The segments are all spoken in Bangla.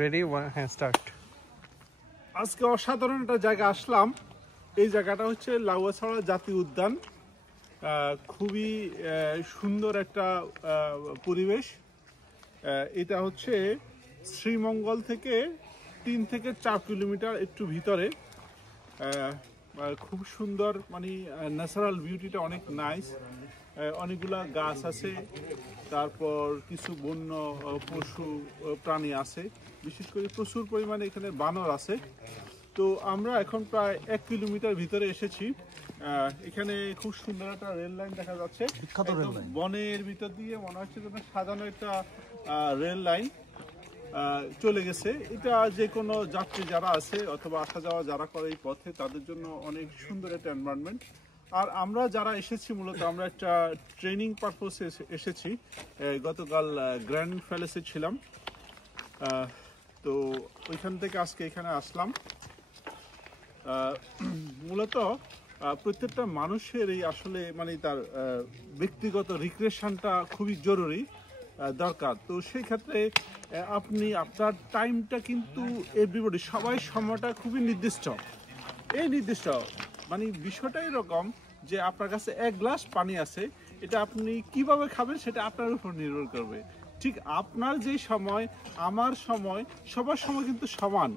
রেডি হ্যাঁ স্টার্ট। আজকে অসাধারণ একটা জায়গা আসলাম। এই জায়গাটা হচ্ছে লাউয়াছড়া জাতীয় উদ্যান। খুবই সুন্দর একটা পরিবেশ। এটা হচ্ছে শ্রীমঙ্গল থেকে 3 থেকে 4 কিলোমিটার একটু ভিতরে। খুব সুন্দর, মানে ন্যাচারাল বিউটিটা অনেক নাইস। অনেকগুলা গাছ আছে, তারপর কিছু বন্য পশু প্রাণী আছে, বিশেষ করে প্রচুর পরিমাণে এখানে বানর আছে। তো আমরা এখন প্রায় 1 কিলোমিটার ভিতরে এসেছি। এখানে খুব সুন্দর একটা রেল লাইন দেখা যাচ্ছে, বনের ভিতর দিয়ে মনে হচ্ছে যেন সাজানো একটা রেল লাইন চলে গেছে। এটা যে কোনো যাত্রী যারা আছে অথবা আসা যাওয়া যারা করে এই পথে, তাদের জন্য অনেক সুন্দর একটা এনভায়রনমেন্ট। আর আমরা যারা এসেছি মূলত আমরা একটা ট্রেনিং পারপোসে এসেছি। গতকাল গ্র্যান্ড প্যালেসে ছিলাম, তো ওইখান থেকে আজকে এখানে আসলাম। মূলত প্রত্যেকটা মানুষের এই আসলে মানে তার ব্যক্তিগত রিক্রিয়েশনটা খুবই জরুরি, দরকার। তো সেই ক্ষেত্রে আপনি আপনার টাইমটা কিন্তু এভরিবডি সবাই সময়টা খুবই নির্দিষ্ট। এই নির্দিষ্ট মানে বিষয়টা এরকম যে আপনার কাছে 1 গ্লাস পানি আছে, এটা আপনি কিভাবে খাবেন সেটা আপনার উপর নির্ভর করবে। ঠিক আপনার যে সময়, আমার সময়, সবার সময় কিন্তু সমান।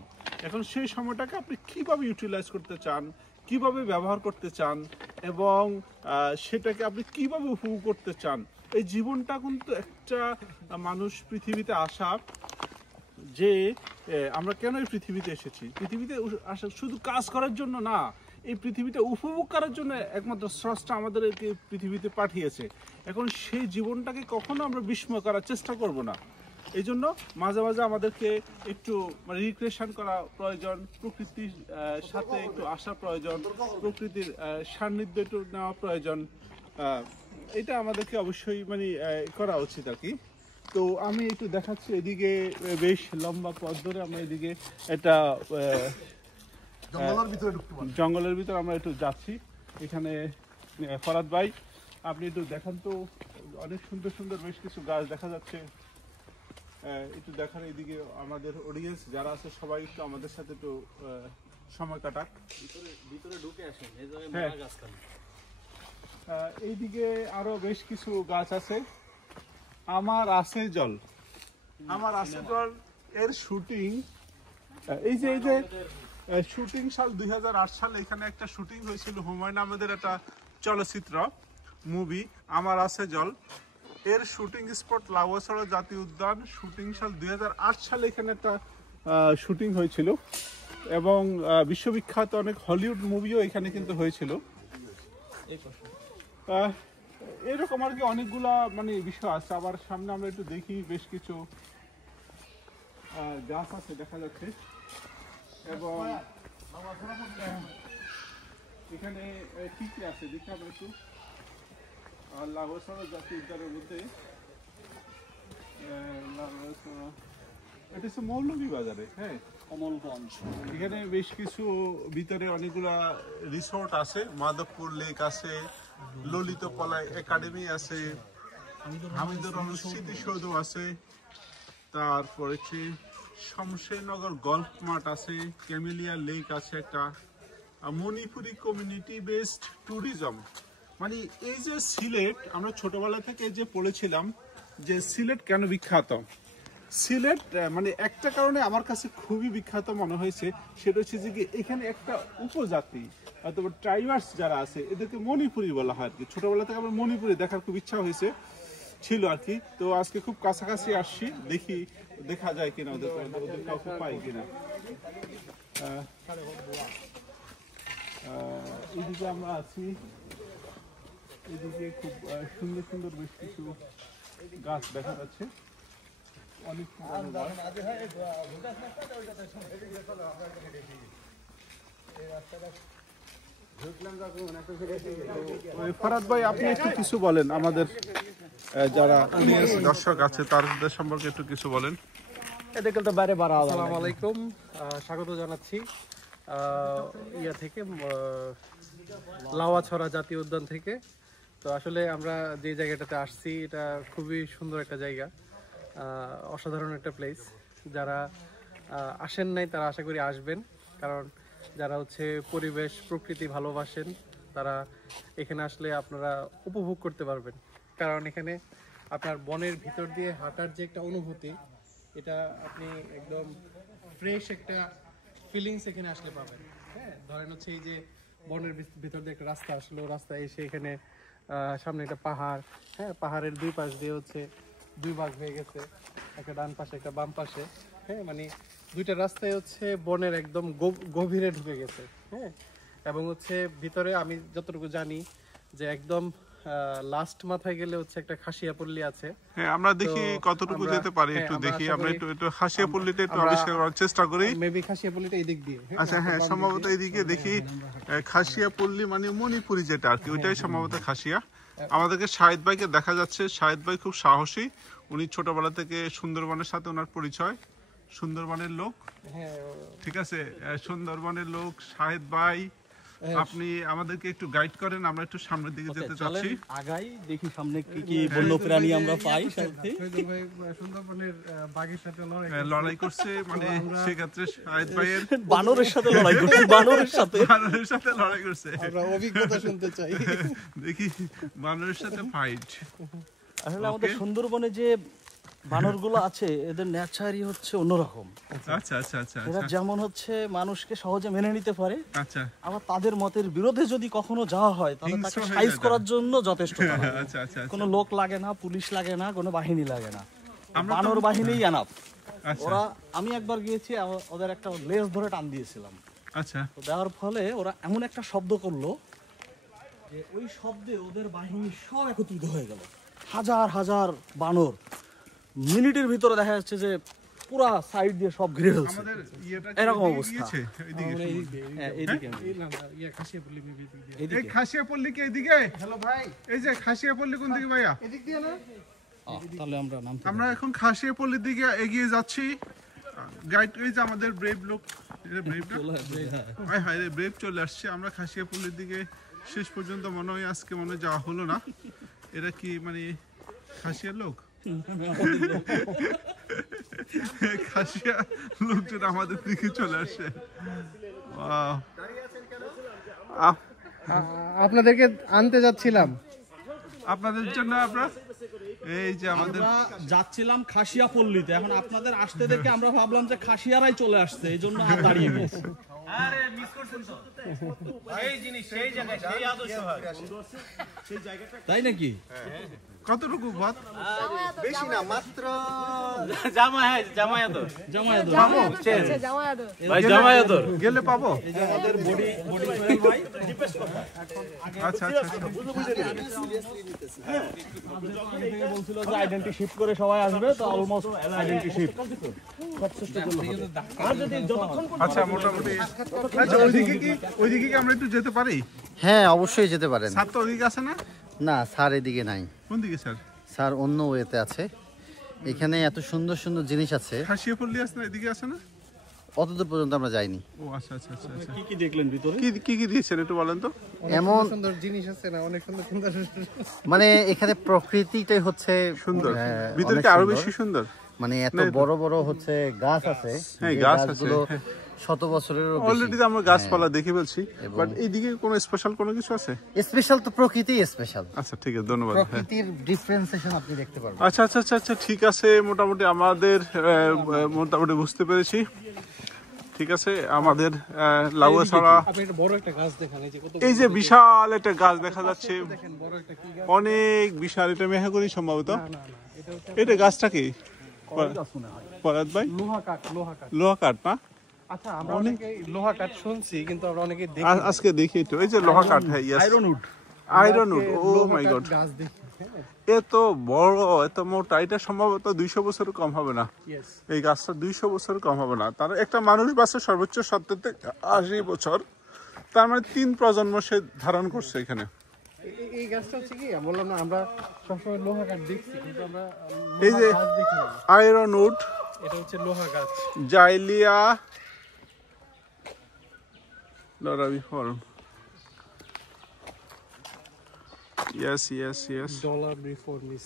এখন সেই সময়টাকে আপনি কিভাবে ইউটিলাইজ করতে চান, কিভাবে ব্যবহার করতে চান এবং সেটাকে আপনি কিভাবে উপভোগ করতে চান। এই জীবনটা কিন্তু একটা মানুষ পৃথিবীতে আসা, যে আমরা কেন এই পৃথিবীতে এসেছি, পৃথিবীতে আসা শুধু কাজ করার জন্য না, এই পৃথিবীটা উপভোগ করার জন্য একমাত্র স্রষ্টা আমাদেরকে পৃথিবীতে পাঠিয়েছে। এখন সেই জীবনটাকে কখনো আমরা বিস্ময় করার চেষ্টা করব না। এই জন্য মাঝে মাঝে আমাদেরকে একটু রিক্রিয়েশন করা প্রয়োজন, প্রকৃতির সাথে একটু আসা প্রয়োজন, প্রকৃতির সান্নিধ্য একটু নেওয়া প্রয়োজন। এটা আমাদেরকে অবশ্যই মানে করা উচিত আর কি। তো আমি একটু দেখাচ্ছি, এদিকে বেশ লম্বা পথ ধরে আমরা এদিকে একটা জঙ্গলের ভিতরে আমরা একটু যাচ্ছি। এখানে ফরাদ ভাই আপনি একটু দেখান তো, অনেক সুন্দর সুন্দর বেশ কিছু গাছ দেখা যাচ্ছে। একটু দেখার, এইদিকে আমাদের অডিয়েন্স যারা আছে সবাই একটু আমাদের সাথে একটু সময় কাটাক, ভিতরে ঢুকে আসেন। এইদিকে আরো বেশ কিছু গাছ আছে। আমার আছে জল, আমার আছে জল এর শুটিং, এই যে শুটিং সাল 2008 সালে এখানে একটা শুটিং হয়েছিল, হুমায়ুন আহমেদের একটা চলচ্চিত্র মুভি আমার আছে জল। এর শুটিং স্পট লাউয়াছড়া জাতীয় উদ্যান। শুটিং সাল 2008 সালে এখানে একটা শুটিং হয়েছিল এবং বিশ্ববিখ্যাত অনেক হলিউড মুভিও এখানে কিন্তু হয়েছিল। এরকম আর কি অনেকগুলা মানে বিষয় আছে। আবার সামনে আমরা একটু দেখি, বেশ কিছু গাছ আছে দেখা যাচ্ছে এবং এখানে কি কি আছে দেখি আমরা একটু। লাউয়াছড়া জাতীয় উদ্যানের মধ্যে এটা হচ্ছে মৌলভীবাজারে, হ্যাঁ কমলগঞ্জ। এখানে বেশ কিছু ভিতরে অনেকগুলা রিসোর্ট আছে, মাধবপুর লেক আছে, ললিত পলাই একাডেমি আছে, হামিদুর রহমান স্মৃতিসৌধ আছে, তারপরে শমশেরনগর গল্ফ মাঠ আছে, ক্যামেলিয়া লেক আছে একটা, মণিপুরি কমিউনিটি বেসড ট্যুরিজম। মানে এই যে সিলেট, আমরা ছোটবেলা থেকে যে পড়েছিলাম যে সিলেট কেন বিখ্যাত, সিলেট মানে একটা কারণে আমার কাছে খুবই বিখ্যাত মনে হয়েছে, সেটা হচ্ছে যে কি এখানে একটা উপজাতি অথবা ট্রাইবার্স যারা আছে এদেরকে মণিপুরি বলা হয় আর কি। ছোটবেলা থেকে আমার মণিপুরি দেখার খুব ইচ্ছা হয়েছে ছিল আর কি। তো আজকে খুব কাছাকাছি আসছি, দেখি দেখা যায় কিনা, ওদের কাউকে পাই কিনা। এইদিকে আমরা আছি, এদিকে খুব সুন্দর সুন্দর বেশ কিছু গাছ দেখা যাচ্ছে, অনেক ফরাদ ভাই আপনি একটু কিছু বলেন, আমাদের যারা দর্শক আছে তাদের সম্পর্কে একটু কিছু বলেন। আসসালামু আলাইকুম, স্বাগত জানাচ্ছি ইয়া থেকে, লাউয়াছড়া জাতীয় উদ্যান থেকে। তো আসলে আমরা যে জায়গাটাতে আসছি এটা খুবই সুন্দর একটা জায়গা। অসাধারণ একটা প্লেস। যারা আসেন নাই তারা আশা করি আসবেন, কারণ যারা হচ্ছে পরিবেশ প্রকৃতি ভালোবাসেন তারা এখানে আসলে আপনারা উপভোগ করতে পারবেন। কারণ এখানে আপনার বনের ভিতর দিয়ে হাঁটার যে একটা অনুভূতি, এটা আপনি একদম ফ্রেশ একটা ফিলিংস এখানে আসলে পাবেন। হ্যাঁ, ধরেন হচ্ছে এই যে বনের ভিতর দিয়ে একটা রাস্তা আসলো, রাস্তায় এসে এখানে সামনে একটা পাহাড়, হ্যাঁ, পাহাড়ের দুই পাশ দিয়ে হচ্ছে দুই ভাগ হয়ে গেছে, একটা ডান পাশে একটা বাম পাশে। হ্যাঁ, মানে দুইটা রাস্তায় হচ্ছে বনের একদম গভীরে ঢুকে গেছে। হ্যাঁ, এবং হচ্ছে ভিতরে আমি যতটুকু জানি যে একদম লাস্ট মাথায় গেলে হচ্ছে একটা খাসিয়াপল্লী আছে। হ্যাঁ, আমরা দেখি কতটুকু যেতে পারি, একটু দেখি। আমরা একটু খাসিয়াপল্লীতে একটু আবিষ্কার করার চেষ্টা করি। মেবি খাসিয়াপল্লীটা এই দিক দিয়ে। আচ্ছা, হ্যাঁ, সম্ভবত এইদিকে দেখি। খাসিয়াপল্লী মানে মণিপুরি যেটা আর কি, ওইটাই সম্ভবত খাসিয়া। আমাদেরকে শাহিদ ভাইকে দেখা যাচ্ছে। শাহিদ ভাই খুব সাহসী, উনি ছোটবেলা থেকে সুন্দরবনের সাথে ওনার পরিচয়, সুন্দরবনের লোক। হ্যাঁ, ঠিক আছে, সুন্দরবনের লোক শাহিদ ভাই, আপনি আমাদেরকে একটু গাইড করেন, আমরা একটু সামনের দিকে যেতে চাচ্ছি। আগাই দেখি সামনে কি কি বন্যপ্রাণী আমরা পাই। সুন্দরবনের বাঘের সাথে লড়াই করছে, মানে সেক্ষেত্রে শাহিদ ভাইয়ের বানরের সাথে লড়াই করছে, বানরের সাথে লড়াই করছে। আমরা অভিজ্ঞতা শুনতে চাই। দেখি বানরের সাথে ফাইট। আসলে আমাদের সুন্দরবনে যে বানরগুলো আছে এদের নেচারই হচ্ছে অন্যরকম। আচ্ছা আচ্ছা আচ্ছা এরা যেমন হচ্ছে মানুষকে সহজে মেনে নিতে পারে, আচ্ছা, আবার তাদের মতের বিরোধে যদি কখনো যাওয়া হয় তাহলে হিংস্র তাকে হয়ে সাইজ যায় করার জন্য যথেষ্ট তারা। আচ্ছা আচ্ছা কোনো লোক লাগে না, পুলিশ লাগে না, কোনো বাহিনী লাগে না, আমরা বানর বাহিনী এনাফ। আচ্ছা ওরা, আমি একবার গিয়েছি, ওদের একটা লেজ ধরে টান দিয়েছিলাম। আচ্ছা, তো দেওয়ার ফলে ওরা এমন একটা শব্দ করলো যে ওই শব্দে ওদের বাহিনী সব একত্রিত হয়ে গেল। হাজার হাজার বানর মিনিটের ভিতরে দেখা যাচ্ছে যে পুরা সাইড দিয়ে সব ঘিরে ফেলছে। আমাদের এরকম অবস্থা। হ্যাঁ, এইদিকে খাসিয়াপল্লী মেবি এদিক দিয়ে। এই খাসিয়াপল্লী কি এইদিকে? হ্যালো ভাই, এই যে খাসিয়াপল্লী কোন দিকে ভাইয়া? এদিক দিয়ে না? তাহলে আমরা নামতে আমরা এখন খাসিয়াপল্লীর দিকে এগিয়ে যাচ্ছি। গাইড, এই যে আমাদের ব্রেভ লোক, এটা ব্রেভ না? হায় হায় রে, ব্রেভ চলে আসছে। আমরা খাসিয়াপল্লীর দিকে শেষ পর্যন্ত মনে হয় আজকে মনে যাওয়া হলো না। এরা কি মানে খাসিয়ার লোক? খাসিয়া লোকজন আমাদের দিকে চলে আসছে। আপনাদেরকে আনতে যাচ্ছিলাম। আপনাদের জন্য আমরা এই যে আমাদের যাচ্ছিলাম খাসিয়াপল্লীতে, এখন আপনাদের আসতে দেখে আমরা ভাবলাম যে খাসিয়ারাই চলে আসছে, এই জন্য আর দাঁড়িয়ে গেছি। আরে মিস করছেন তো, সেই জিনিস সেই জায়গায় সেই আদর্শ হয় সেই জায়গাটা, তাই নাকি? কতটুকু ভাত? বেশি না, মাত্র জামায়াত ভাই জামায়াত গেলে পাবো। এই যে আমাদের বডি সোহেল ভাই আচ্ছা আচ্ছা বলছিল যে আইডেন্টি শিফট করে সবাই আসবে, তো অলমোস্ট আইডেন্টি শিফট আচ্ছা, মোটামুটি। আচ্ছা, ওইদিকে কি আমরা একটু যেতে পারি? হ্যাঁ, অবশ্যই যেতে পারেন। স্যার তো ওইদিকে আছে না? না স্যার, এদিকে নাই কোন দিকে স্যার? স্যার অন্য ওয়েতে আছে। এখানে এত সুন্দর সুন্দর জিনিস আছে, খাসিয়াপল্লী আছে না, এদিকে আছে না? অতদূর পর্যন্ত আমরা যাইনি। ও আচ্ছা আচ্ছা আচ্ছা আচ্ছা। কি কি দেখলেন ভিতরে? কি কি দিয়েছেন একটু বলেন তো। এমন সুন্দর জিনিস আছে না, অনেক সুন্দর সুন্দর। মানে এখানে প্রকৃতিটাই হচ্ছে সুন্দর, হ্যাঁ, ভিতরে অনেক কি আরো সুন্দর। বেশি সুন্দর? মানে এত বড় বড় হচ্ছে গাছ আছে, হ্যাঁ, যে গাছ আছে, গাছগুলো হ্যাঁ। শত বছরেরও অলরেডি তো আমরা গাছপালা দেখে ফেলছি, বাট এইদিকে কোনো স্পেশাল কোনো কিছু আছে? স্পেশাল তো প্রকৃতি স্পেশাল, আচ্ছা ঠিক আছে, ধন্যবাদ। হ্যাঁ, প্রকৃতির ডিফারেন্সিয়েশন আপনি দেখতে পারবেন। আচ্ছা আচ্ছা আচ্ছা আচ্ছা, ঠিক আছে, মোটামুটি আমাদের মোটামুটি বুঝতে পেরেছি। ঠিক আছে, আমাদের লাউয়া ছাড়া আপনি একটা বড় একটা গাছ দেখান, এই যে কত এই যে বিশাল একটা গাছ দেখা যাচ্ছে, দেখেন, বড় একটা কি গাছ? অনেক বিশাল। এটা মেহাগনি সম্ভবত। না না, এটা হচ্ছে এটা গাছটা কি পরাত ভাই? লোহা কাঠ, লোহা কাঠ। লোহা কাঠ না? আচ্ছা, আমরা অনেকে লোহা কাঠ শুনছি, কিন্তু আমরা অনেকে দেখি আজকে দেখি তো, এই যে লোহা কাঠ। হ্যাঁ, iron wood. Iron wood, oh my God, গাছ দেখি। হ্যাঁ, এত বড় এত মোটা, এটা সম্ভবত 200 বছরের কম হবে না। ইয়েস। এই গাছটা 200 বছরের কম হবে না। তার একটা মানুষ বাঁচে সর্বোচ্চ 70 থেকে 80 বছর, তার মানে 3 প্রজন্ম সে ধারণ করছে এখানে। এই গাছটা হচ্ছে কি, বললাম না, আমরা সবসময় লোহা কাঠ দেখছি, কিন্তু আমরা এই যে লোহা গাছ দেখি না। আয়রন উড, এটা হচ্ছে লোহা গাছ। জাইলিয়া লরাবি ফর্ম। ইয়েস ইয়েস ইয়েস, ডলার রিফর্মিস।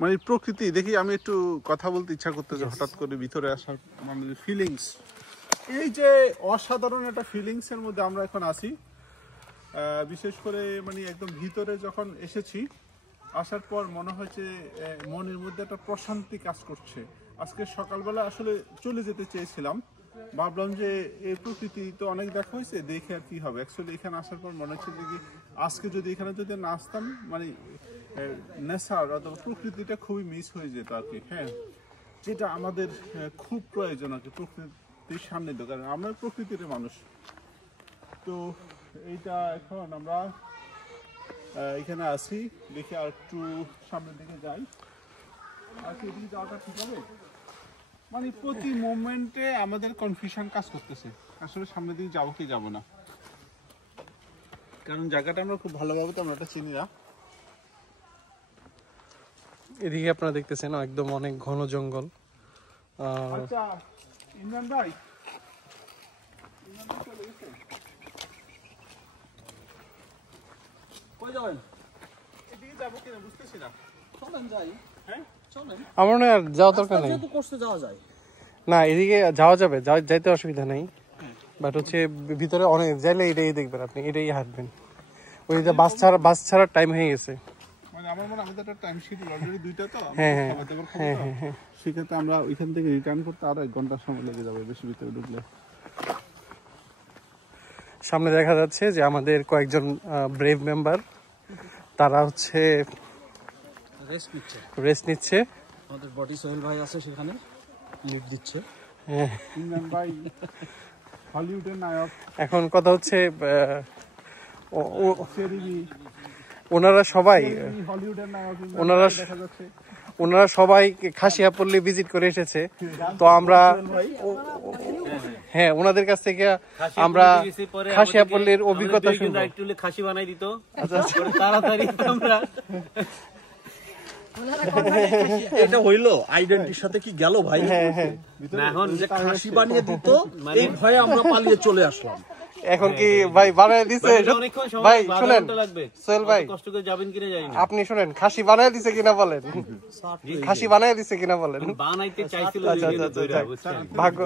মানে প্রকৃতি দেখি, আমি একটু কথা বলতে ইচ্ছা করতেছে হঠাৎ করে ভিতরে আসার মানে ফিলিংস, এই যে অসাধারণ একটা ফিলিংস এর মধ্যে আমরা এখন আছি। বিশেষ করে মানে একদম ভিতরে যখন এসেছি, আসার পর মনে হয়েছে মনের মধ্যে একটা প্রশান্তি কাজ করছে। আজকে সকালবেলা আসলে চলে যেতে চেয়েছিলাম, ভাবলাম যে এই প্রকৃতি তো অনেক দেখা হয়েছে, দেখে আর কি হবে। অ্যাকচুয়ালি এখানে আসার পর মনে হচ্ছে যে আজকে যদি এখানে যদি না আসতাম, মানে নেচার অথবা প্রকৃতিটা খুবই মিস হয়ে যেত আর কি। হ্যাঁ, যেটা আমাদের খুব প্রয়োজন আর কি, প্রকৃতির সান্নিধ্য, কারণ আমরা প্রকৃতির মানুষ। তো এইটা এখন আমরা এখানে আছি, দেখি আর একটু সামনের দিকে যাই। আর কি এদিকে যাওয়াটা ঠিক হবে? মানে প্রতি মোমেন্টে আমাদের কনফিউশন কাজ করতেছে, আসলে সামনের দিকে যাবো কি যাবো না, কারণ জায়গাটা আমরা খুব ভালোভাবে তো আমরা এটা চিনি না। এদিকে আপনারা দেখতেছেন একদম অনেক ঘন জঙ্গল। আচ্ছা ইমরান ভাই, কই যাবেন? এদিকে যাবো কিনা বুঝতেছি না। চলেন যাই। হ্যাঁ চলেন, আমার মনে হয় আর যাওয়ার দরকার নেই। যেহেতু করতে যাওয়া যায়। না, এদিকে যাওয়া যাবে, যাইতে অসুবিধা নেই, বাট হচ্ছে ভিতরে অনেক যাইলে এটাই দেখবেন আপনি, এটাই হাঁটবেন। ওই যে বাস ছাড়ার টাইম হয়ে গেছে। মানে আমার মনে হয় আমাদের একটা টাইম শিডিউল অলরেডি 2টা, তো হ্যাঁ, সেক্ষেত্রে আমরা ওইখান থেকে রিটার্ন করতে আরো 1 ঘন্টা সময় লেগে যাবে বেশি ভিতরে ঢুকলে। সামনে দেখা যাচ্ছে যে আমাদের কয়েকজন ব্রেভ মেম্বার, তারা হচ্ছে রেস্ট নিচ্ছে। আমাদের বডি সোহেল ভাই আছে সেখানে, লিড দিচ্ছে। ইমরান ভাই হলিউডের নায়ক। এখন কথা হচ্ছে ওনারা সবাই হলিউডের নায়ক, দেখা যাচ্ছে ওনারা সবাই খাসিয়াপল্লী ভিজিট করে এসেছে। তো আমরা হ্যাঁ ওনাদের কাছ থেকে আমরা খাসিয়াপল্লীর অভিজ্ঞতা শুনবো। খাসি বানাই দিত তাড়াতাড়ি আমরা। এটা হইলো আইডেন্টিটির সাথে কি গেল ভাই? এখন যে খাসি বানিয়ে দিত, এই ভয়ে আমরা পালিয়ে চলে আসলাম। এখন কি ভাই বানায় দিছে? ভাই শুনেন সোহেল ভাই, কষ্ট করে যাবেন কিনা জানি না, আপনি শুনেন খাসি বানায় দিছে কিনা বলেন, খাসি বানায় দিছে কিনা বলেন। বানাইতে চাইছিল ভাগ্য।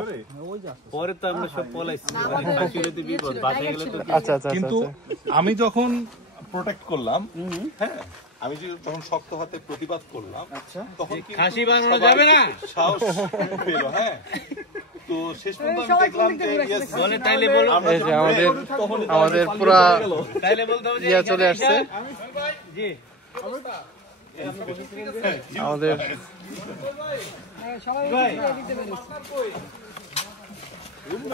পরে তো আমরা সব পলাইছি, খাসি হলে তো বিপদ, বাসায় গেলে তো। আচ্ছা আচ্ছা, কিন্তু আমি যখন প্রোটেক্ট করলাম, হ্যাঁ আমি যে তখন শক্ত হাতে প্রতিবাদ করলাম, তখন খাসি বানানো যাবে না সাহস পেল। হ্যাঁ, তো শেষ পর্যন্ত আমি দেখলাম যে বলে তাইলে বলো, এই যে আমাদের পুরা তাইলে বলতে হবে যে ইয়া চলে আসছে। জি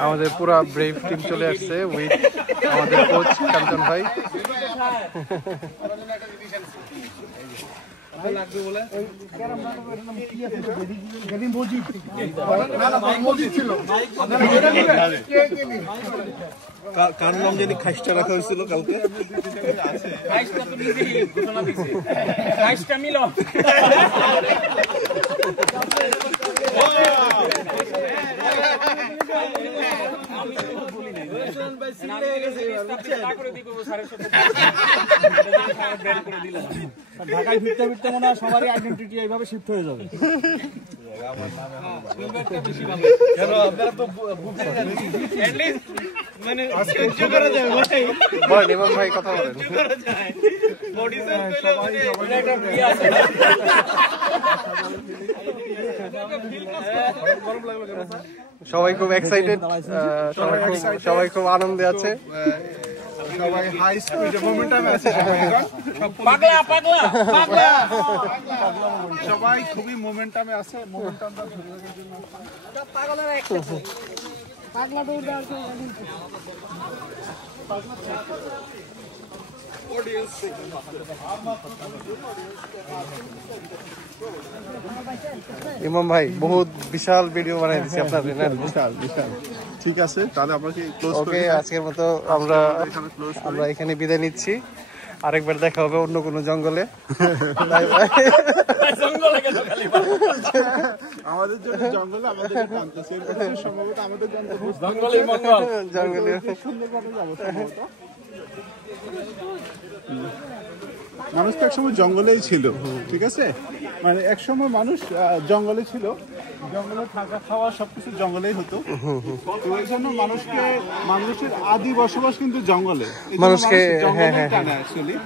আমাদের পুরা ব্রেভ টিম চলে আসছে উইথ আমাদের কোচ কাঞ্চন ভাই। কার নাম জানি খাসটা রাখা হয়েছিল কালকে, ঢাকায় ফিরতে ফিরতে মনে হয় সবারই আইডেন্টিটি এইভাবে শিফট হয়ে যাবে। মানে সহ্য করা যায় ভাই, বলেন ইমাম ভাই কথা বলেন। করা যায় বডি সেল পেলে মানে একটা ফ্রি আছে। সবাই খুব এক্সাইটেড, সবাই খুব আনন্দে আছে। সবাই হাই স্পিডে মোমেন্টামে আছে, পাগলা পাগলা পাগলা সবাই খুবই মোমেন্টামে আছে। মোমেন্টামটা ধরে রাখার জন্য পাগলের একটা পাগলা দৌড় দেওয়ার জন্য ইমাম ভাই বহুত বিশাল ভিডিও বানাই দিছি আপনাদের, না? বিশাল বিশাল। ঠিক আছে, তাহলে আমরা কি ক্লোজ ওকে, আজকের মতো আমরা এখানে বিদায় নিচ্ছি। আরেকবার দেখা হবে অন্য কোনো জঙ্গলে। আমাদের জন্য জঙ্গলে আমাদের টানতেছে, সম্ভবত আমাদের জঙ্গলে সুন্দরভাবে যাবো সম্ভবত। মানুষ তো একসময় জঙ্গলেই ছিল, ঠিক আছে। মানে একসময় মানুষ জঙ্গলে ছিল, জঙ্গলে থাকা খাওয়া সবকিছু জঙ্গলেই হতো। তো এই জন্য মানুষের আদি বসবাস কিন্তু জঙ্গলে, মানুষকে টানে অ্যাকচুয়ালি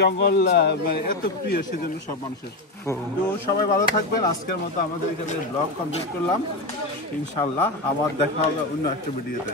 জঙ্গল মানে এত প্রিয়, সেজন্য সব মানুষের। তো সবাই ভালো থাকবেন। আজকের মতো আমাদের এখানে ব্লগ কমপ্লিট করলাম। ইনশাল্লাহ আবার দেখা হবে অন্য একটা ভিডিওতে।